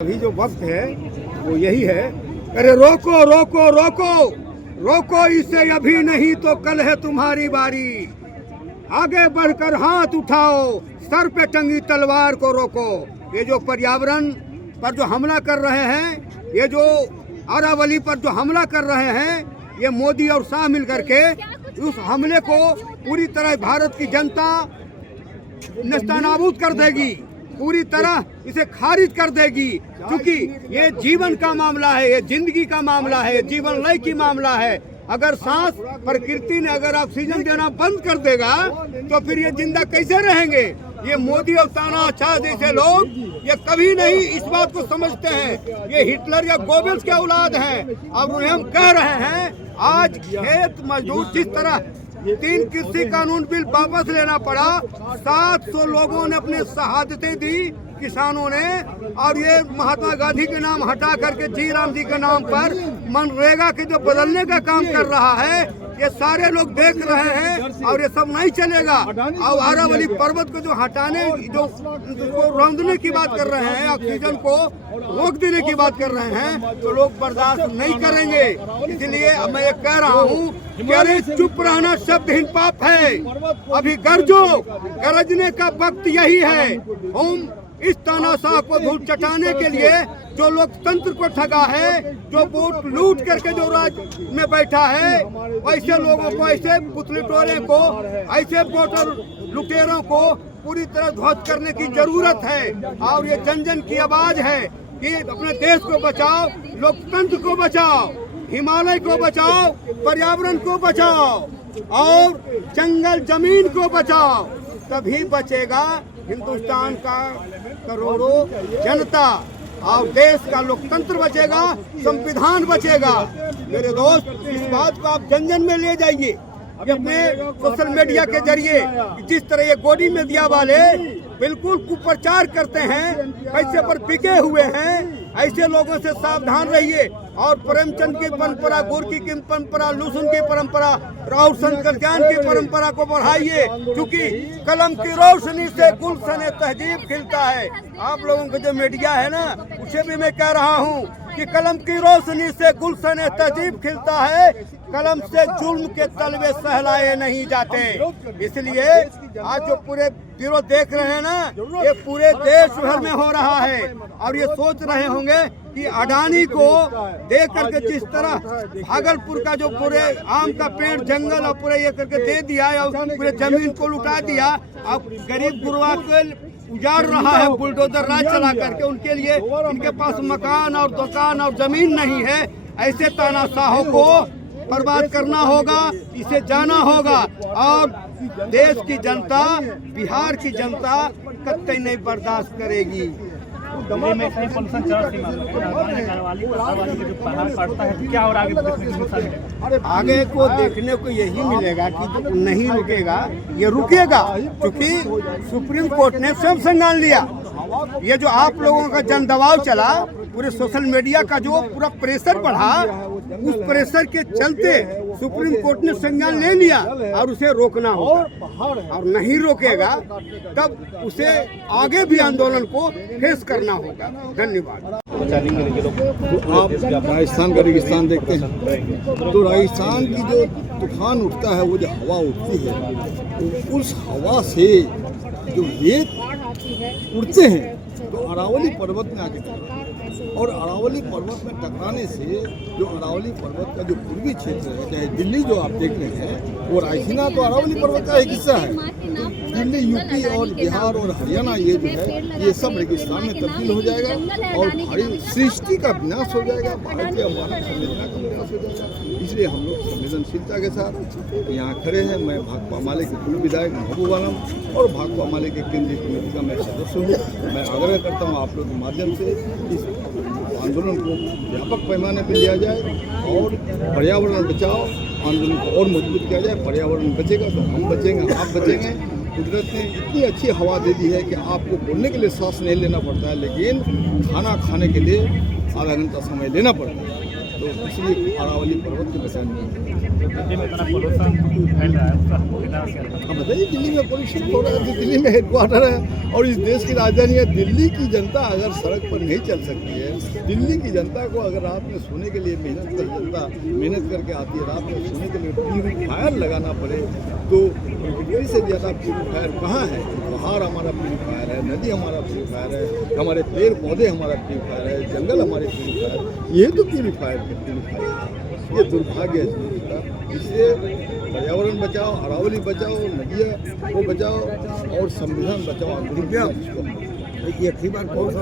अभी जो वक्त है वो यही है, अरे रोको रोको रोको रोको इसे, अभी नहीं तो कल है तुम्हारी बारी। आगे बढ़कर हाथ उठाओ, सर पे टंगी तलवार को रोको। ये जो पर्यावरण पर जो हमला कर रहे हैं, ये जो अरावली पर जो हमला कर रहे हैं, ये मोदी और शाह मिलकर के उस हमले को पूरी तरह भारत की जनता नेस्तनाबूद कर देगी, पूरी तरह इसे खारिज कर देगी। क्योंकि ये जीवन का मामला है, ये जिंदगी का मामला है, ये जीवन लय की मामला है। अगर सांस प्रकृति ने अगर ऑक्सीजन देना बंद कर देगा तो फिर ये जिंदा कैसे रहेंगे। ये मोदी और तानाशाह जैसे लोग ये कभी नहीं इस बात को समझते हैं। ये हिटलर या गोबेल्स के औलाद हैं और उन्हें हम कह रहे हैं, आज खेत मजदूर जिस तरह 3 कृषि कानून बिल वापस लेना पड़ा, 700 लोगों ने अपने शहादतें दी किसानों ने, और ये महात्मा गांधी के नाम हटा करके जी राम जी के नाम पर मनरेगा के जो बदलने का काम कर रहा है, ये सारे लोग देख रहे हैं और ये सब नहीं चलेगा। और अरावली पर्वत को जो हटाने जो रौंदने की बात कर रहे हैं, ऑक्सीजन को रोक देने की बात कर रहे हैं, तो लोग बर्दाश्त नहीं करेंगे। इसलिए मैं ये कह रहा हूँ कि अरे चुप रहना शब्दहीन पाप है, अभी गरजो, गरजने का वक्त यही है। हम इस तानाशाह को धूल चटाने के लिए जो लोकतंत्र को ठगा है, जो वोट लूट करके जो राज में बैठा है, वैसे लोगों को, ऐसे पुतले टोरे को, ऐसे वोटर लुटेरों को पूरी तरह ध्वस्त करने की जरूरत है। और ये जन जन की आवाज है कि अपने देश को बचाओ, लोकतंत्र को बचाओ, हिमालय को बचाओ, पर्यावरण को बचाओ और जंगल जमीन को बचाओ। तभी बचेगा हिंदुस्तान का करोड़ों जनता और देश का लोकतंत्र बचेगा, संविधान बचेगा। मेरे दोस्त, इस बात को आप जन जन में ले जाइए कि अपने सोशल मीडिया के जरिए जिस तरह ये गोदी मीडिया वाले बिल्कुल कुप्रचार करते हैं, पैसे पर बिके हुए हैं, ऐसे लोगों से सावधान रहिए। और प्रेमचंद की परंपरा, गोरकी की परंपरा, लुसुन की परंपरा, राहुल शंकर ज्ञान की परंपरा को बढ़ाइए, क्योंकि कलम की रोशनी से गुलशन तहजीब खिलता है। आप लोगों का जो मीडिया है ना, उसे भी मैं कह रहा हूँ कि कलम की रोशनी से गुलशन तहजीब खिलता है, कलम से जुल्म के तलवे सहलाए नहीं जाते। इसलिए आज जो पूरे विरोध देख रहे हैं ना, ये पूरे देश भर में हो रहा है। और ये सोच रहे होंगे कि अडानी को देख करके जिस तरह भागलपुर का जो पूरे आम का पेड़, जंगल और पूरे ये करके दे दिया और पूरे जमीन को लुटा दिया, अब गरीब गुरबा को उजाड़ रहा है बुलडोजर राज चला करके। उनके लिए इनके पास मकान और दुकान और जमीन नहीं है। ऐसे तानाशाहों को बर्बाद करना होगा, इसे जाना होगा। और देश की जनता, बिहार की जनता कतई नहीं बर्दाश्त करेगी। दिल्ली में इतनी पॉल्यूशन चल रही है, क्या और आगे आगे को देखने को यही मिलेगा कि नहीं रुकेगा, ये रुकेगा, क्योंकि सुप्रीम कोर्ट ने स्वयं संज्ञान लिया। ये जो आप लोगों का जन दबाव चला, पूरे सोशल मीडिया का जो पूरा प्रेशर बढ़ा, उस प्रेशर के चलते सुप्रीम कोर्ट ने संज्ञान ले लिया और उसे रोकना होगा। और नहीं रोकेगा तब उसे आगे भी आंदोलन को फेस करना होगा। धन्यवाद। तो आप राजस्थान का रेगिस्तान देखते हैं, तो राजस्थान की जो तूफान उठता है, वो जो हवा उठती है, तो उस हवा से जो रेत उड़ते हैं तो अरावली पर्वत में आके टकराते हैं। और अरावली पर्वत में टकराने से जो अरावली पर्वत का जो पूर्वी क्षेत्र है, चाहे दिल्ली जो आप देख रहे हैं, वो रायसीना तो अरावली पर्वत का एक हिस्सा है। दिल्ली, यूपी और बिहार और हरियाणा, ये जो है, ये सब रेगिस्तान में तब्दील हो जाएगा और भारी सृष्टि का विनाश हो जाएगा, भारतीय मानव संवेदना का विनाश हो जाएगा। इसलिए हम लोग संवेदनशीलता के साथ यहाँ खड़े हैं। मैं भाकपा माले के पूर्व विधायक महबूब आलम और भाकपा माले के केंद्रीय कमेटी का मैं सदस्य हूँ। मैं आग्रह करता हूँ आप लोग के माध्यम से इस आंदोलन को व्यापक पैमाने पर लिया जाए और पर्यावरण बचाओ आंदोलन को और मजबूत किया जाए। पर्यावरण बचेगा तो हम बचेंगे, आप बचेंगे। कुदरत ने इतनी अच्छी हवा दे दी है कि आपको बोलने के लिए सांस नहीं लेना पड़ता है, लेकिन खाना खाने के लिए आधा घंटा समय लेना पड़ता है। तो इसलिए अरावली पर्वत के बचाने दिल्ली में इतना पोल्यूशन फैल रहा है उसका कितना असर है? हम बताइए दिल्ली में पॉल्यूशन हो रहा है, दिल्ली में हेडक्वार्टर है और इस देश की राजधानी है। दिल्ली की जनता अगर सड़क पर नहीं चल सकती है, दिल्ली की जनता को अगर रात में सोने के लिए मेहनत करके आती है, रात में सोने के लिए प्यूरीफायर लगाना पड़े, तो पृथ्वी से ज़्यादा प्यूरीफायर कहाँ है? पहाड़ हमारा प्यूरीफायर है, नदी हमारा प्यूरीफायर है, हमारे पेड़ पौधे हमारा प्यूरीफायर है, जंगल हमारे प्यूरीफायर, ये तो प्यूरीफायर है। ये दुर्भाग्य है जिंदगी का। इससे पर्यावरण बचाओ, अरावली बचाओ, नदियाँ को बचाओ और संविधान बचाओ। ये बात बहुत